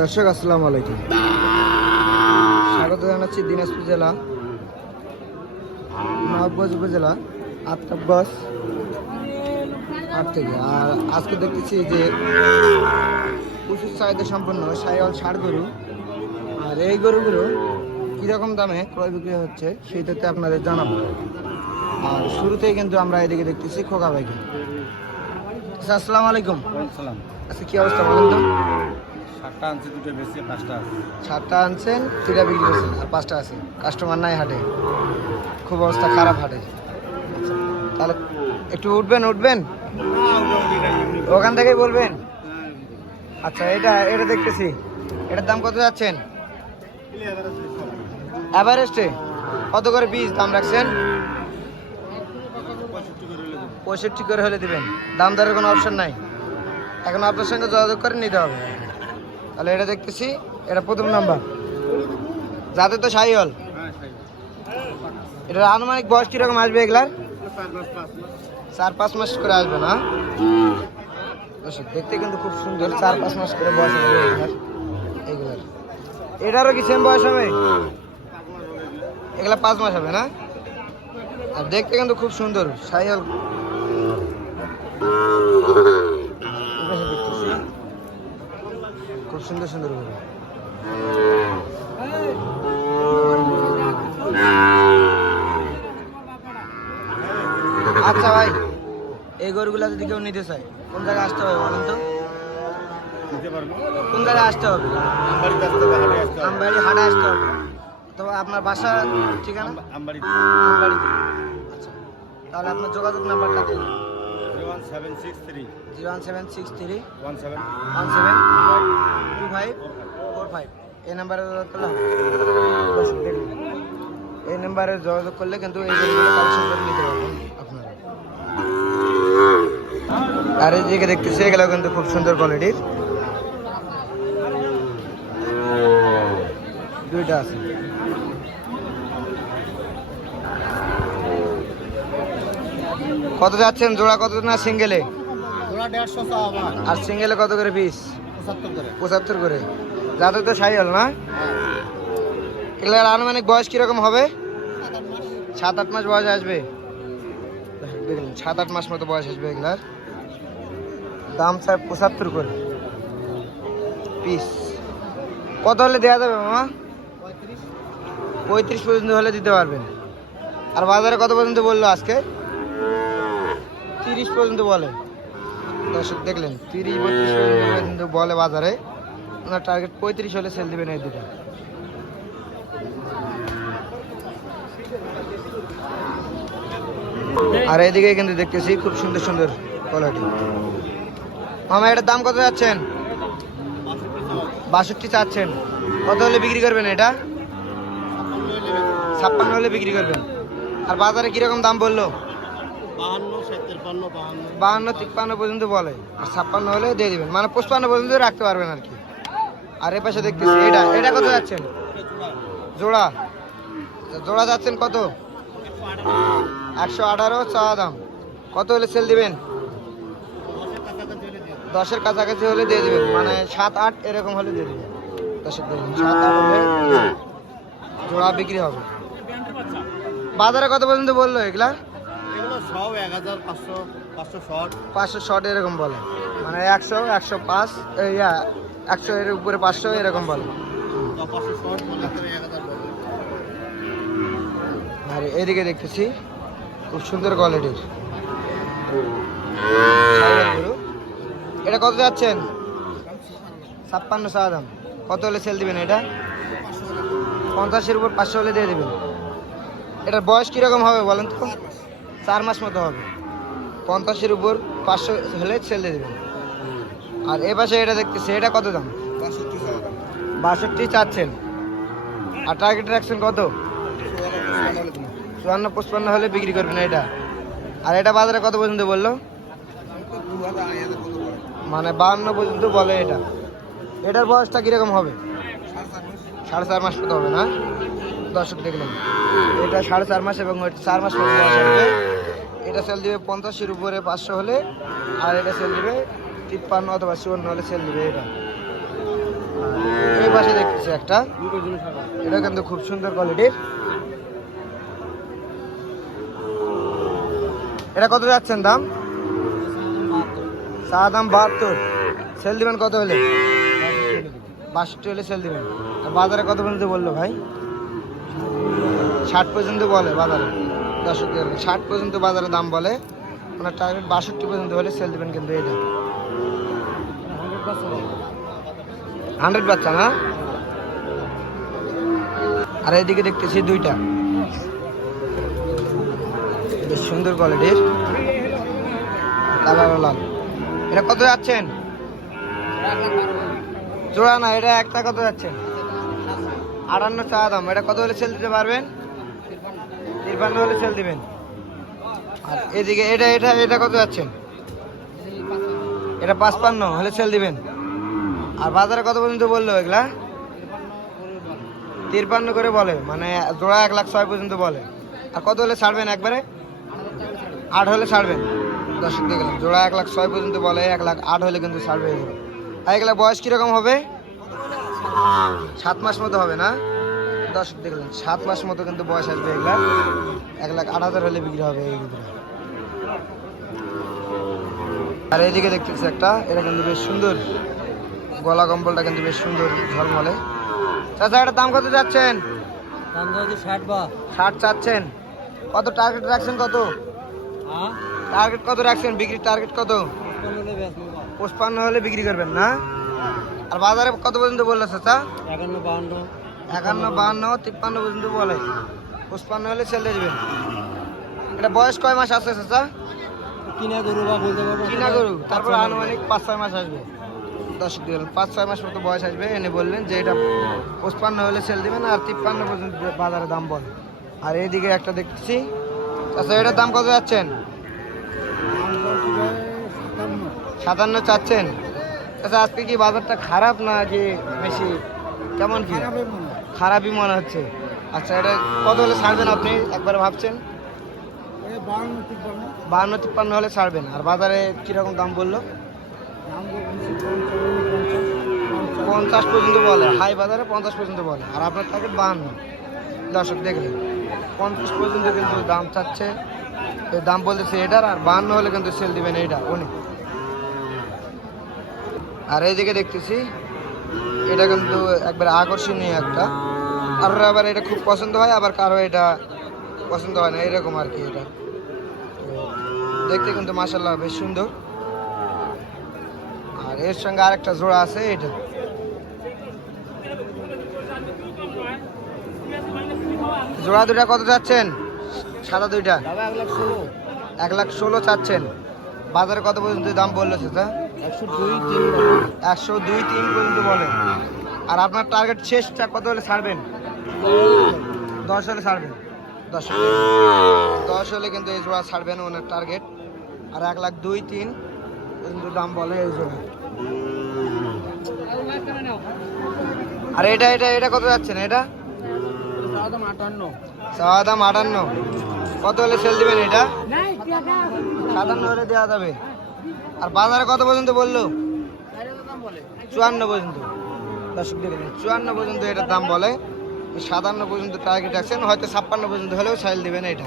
দর্শক আসসালামু আলাইকুম, স্বাগত জানাচ্ছি দিনাজপুর জেলা নবাবগঞ্জ উপজেলা আফতাবগঞ্জ হাট থেকে। আর আজকে দেখতেছি যে প্রচুর চাহিদা সম্পন্ন শাহিওয়াল ষাঁড় গরু। আর এই গরুগুলো কীরকম দামে ক্রয় বিক্রি হচ্ছে সেই তথ্য আপনাদের জানাবো। আর শুরুতেই কিন্তু আমরা এদিকে দেখতেছি খোকা ভাইকে। আচ্ছা, আসসালামু আলাইকুম। আচ্ছা, কী অবস্থা বলেন তো? 7টা আনছে, 2টা বেশি, 5টা আছে। 7টা আনছেন, 2টা বিক্রি করছেন, আর 5টা আছে। কাস্টমার নাই হাটে, খুব অবস্থা খারাপ হাটে। তাহলে একটু উঠবেন ওখান থেকেই বলবেন। আচ্ছা, এটা দেখতেছি, এটার দাম কত যাচ্ছেন? এভারেস্টে কত করে পিস দাম রাখছেন? 65 করে হলে দিবেন। দাম দরের কোনো অপশন নাই, এখন আপনার সঙ্গে যোগাযোগ করে নিতে হবে। তাহলে এটা দেখতেছি, এটা প্রথম নাম্বার, যাতে তো শাহিওয়াল। এটার আনুমানিক বয়স কিরকম আসবে এগুলার? 4-5 মাস করে আসবে না? দেখতে কিন্তু খুব সুন্দর, 4-5 মাস করে বয়স হবে এগুলার। এটারও কি সেম বয়স হবে? এগুলা 5 মাস হবে না? আর দেখতে কিন্তু খুব সুন্দর শাহিওয়াল। খুব সুন্দর সুন্দর গরু। আচ্ছা ভাই, এই গরুগুলা যদি কেউ নিতে চায় কোন জায়গায় আসতে হবে বলেন তো? কোন জায়গায় আসতে হবে? আমবাড়ি হাটে আসতে হবে। তো আপনার বাসা ঠিকানা? আমবাড়িতে। আচ্ছা, তাহলে আপনার যোগাযোগ নাম্বারটা দিন। 01763 172545। এই নাম্বারে এই নাম্বারে যোগাযোগ করলে কিন্তু এই গরুগুলো কালেকশন করে নিতে পারবেন আপনারা। আর এই দিকে দেখতেছি, এগুলো কিন্তু খুব সুন্দর কোয়ালিটির, 2টা আছে। কত যাচ্ছেন জোড়া? কত না সিঙ্গেলে? জোড়া 150 আর সিঙ্গেলে কত করে পিস? 75 করে। যাতে তো শাহিওয়াল না? এগুলার আনুমানিক বয়স কিরকম হবে? 7-8 মাস বয়স আসবে। দেখলেন, 7-8 মাস মতো বয়স আসবে এগুলার। দাম স্যার 75 করে পিস। কত হলে দেওয়া যাবে মামা? 35 পর্যন্ত হলে দিতে পারবেন। আর বাজারে কত পর্যন্ত বললো আজকে? 30 পর্যন্ত বলে। দর্শক দেখলেন, 30-32 পর্যন্ত বলে বাজারে। ওনার টার্গেট 35 হলে সেল দেবেন এই দুটো। আর এইদিকে কিন্তু দেখতেছি খুব সুন্দর সুন্দর কোয়ালিটি। মামা, এটার দাম কত যাচ্ছেন? 62 চাচ্ছেন। কত হলে বিক্রি করবেন এটা? 56 হলে বিক্রি করবেন। আর বাজারে কিরকম দাম বললো? 52-53 পর্যন্ত বলে। আর 56 হলে দিয়ে দিবেন, মানে 55 পর্যন্ত রাখতে পারবেন আর কি। আর এ পাশে দেখতেছি, এটা কত যাচ্ছেন? জোড়া যাচ্ছেন কত? 118 চাওয়া দাম। কত হলে সেল দিবেন? 10-এর কাছাকাছি হলে দিয়ে দিবেন, মানে 7-8 এরকম হলে দিয়ে দিবেন। 10-এর দেবেন, 7-8 হলে জোড়া বিক্রি হবে। বাজারে কত পর্যন্ত বললো এগুলা? 500 শর্ট এরকম বলে, মানে 100, 105, 100 এর উপরে 500 এরকম বলে। আর এদিকে দেখতেছি খুব সুন্দর কোয়ালিটির। এটা কত যাচ্ছেন? 56 চাওয়া দাম। কত হলে সেল দিবেন এটা? 50-এর উপর 500 হলে দিয়ে দেবেন। এটার বয়স কীরকম হবে বলেন তো? 4 মাস মতো হবে। 50-এর উপর 500 হলে সেল দিয়ে দেবেন। আর এ পাশে এটা দেখতেছি, এটা কত দাম? 62 চাচ্ছেন। আর টার্গেট রাখছেন কত? 54-55 হলে বিক্রি করবেন এটা। আর এটা বাজারে কত পর্যন্ত বললো? মানে 52 পর্যন্ত বলে এটা। এটার বয়সটা কীরকম হবে? 4.5 মাস মতো হবে না? দর্শক দেখলেন, এটা 4.5 মাস এবং 4 মাস মতো বয়স হবে। এটা সেল দিবে 50-এর উপরে 500 হলে, আর এটা সেল দিবে 53 অথবা 54 হলে সেল দিবে এটা। পাশে দেখতেছি একটা, এটা কিন্তু খুব সুন্দর কোয়ালিটির। এটা কত যাচ্ছেন দাম? চা দাম 72, সেল দিবেন কত হলে? 62 হলে সেল দিবেন। আর বাজারে কত পর্যন্ত বললো ভাই? 60 পর্যন্ত বলে বাজারে। 60 পর্যন্ত বাজারে দাম বলে, ওনার টার্গেট 62 পর্যন্ত হলে সেল দিবেন। কিন্তু এটা 100 বাচ্চা না? আর এদিকে দেখতেছি দুইটা বেশ সুন্দর কোয়ালিটির, কালার লাল। এটা কত যাচ্ছেন? জোড়া না, এটা একটা কত যাচ্ছেন? 58 চা দাম। এটা কত হলে সেল দিতে পারবেন? 53 হলে সেল দিবেন। আর এদিকে এটা এটা এটা কত যাচ্ছেন? এটা 55 হলে সেল দিবেন। আর বাজারে কত পর্যন্ত বললো এগুলা? 53 করে বলে, মানে জোড়া 1,06,000 পর্যন্ত বলে। আর কত হলে ছাড়বেন? একবারে 8 হলে ছাড়বেন। দর্শক দেখলাম জোড়া 1,06,000 পর্যন্ত বলে, 1,08,000 হলে কিন্তু ছাড়বে এগুলো। আর এগুলা বয়স কিরকম হবে? 7 মাস মতো হবে না? দর্শক দেখলেন 7 মাস মতো কিন্তু বয়স আসবে এগুলা। 1,08,000 হলে বিক্রি হবে এইগুলো। আর এইদিকে দেখতেছি একটা, এটা কিন্তু বেশ সুন্দর, গলা কম্বলটা কিন্তু বেশ সুন্দর ঝলমলে। চাচা এটার দাম কত যাচ্ছেন? 60 চাচ্ছেন। কত টার্গেট রাখছেন? কত টার্গেট কত রাখছেন? বিক্রির টার্গেট কত? 55 হলে বিক্রি করবেন না? আর বাজারে কত পর্যন্ত বললো চাচা? 51, 52, 53 পর্যন্ত বলে। 55 হলে সেল দেবেন। এটা বয়স কয় মাস আছে চাচা? কিনা গরু বা বলতে পারবো, কিনা গরু, তারপর আনুমানিক 5-6 মাস আসবে। 5-6 মাস মতো বয়স আসবে। এনে বললেন যে এটা 55 হলে সেল দিবেন, আর 53 পর্যন্ত বাজারে দাম বলে। আর এইদিকে একটা দেখতেছি, আচ্ছা এটার দাম কত যাচ্ছেন? 57 চাচ্ছেন। আচ্ছা আজকে কি বাজারটা খারাপ না কি বেশি, কেমন কি? খারাপই মনে হচ্ছে। আচ্ছা এটা কত হলে ছাড়বেন আপনি একবার ভাবছেন? 52-53 হলে ছাড়বেন। আর বাজারে কিরকম দাম বললো? 50 পর্যন্ত বলে, হাই বাজারে 50 পর্যন্ত বলে। আর আপনার টার্গেট 52। দর্শক দেখলেন 50 পর্যন্ত কিন্তু দাম চাচ্ছে, এই দাম বলতেছে এটার। আর 52 হলে কিন্তু সেল দিবেন এইটা উনি। আর এইদিকে দেখতেছি এটা কিন্তু একবার আকর্ষণীয় একটা, আর আবার এটা খুব পছন্দ হয়, আবার কারো এটা পছন্দ হয় না, এরকম আর কি। এটা দেখতে কিন্তু মাশাআল্লাহ বেশ সুন্দর। আর এর সঙ্গে আরেকটা জোড়া আছে, এটা জোড়া দুটা কত চাচ্ছেন? সাদা দুইটা 1,16,000 চাচ্ছেন। বাজারে কত পর্যন্ত দাম বললো সেটা? 102-3 পর্যন্ত বলে। আর আপনার টার্গেট শেষটা কত হলে ছাড়বেন? 10 হলে ছাড়বেন। 10 হলে কিন্তু এই জোড়া ছাড়বেন ওনার টার্গেট। আর 1,02-3 পর্যন্ত দাম বলে এই জোড়া। আর এটা এটা এটা কত যাচ্ছেন? এটা চাওয়া দাম 58। কত হলে সেল দিবেন? এটা 57 হলে দেওয়া যাবে। আর বাজারে কত পর্যন্ত বললো? 54 পর্যন্ত। দর্শক দেখবেন 54 পর্যন্ত এটার দাম বলে। 57 পর্যন্ত টার্গেট রাখছেন, হয়তো 56 পর্যন্ত হলেও সেল দিবেন এটা।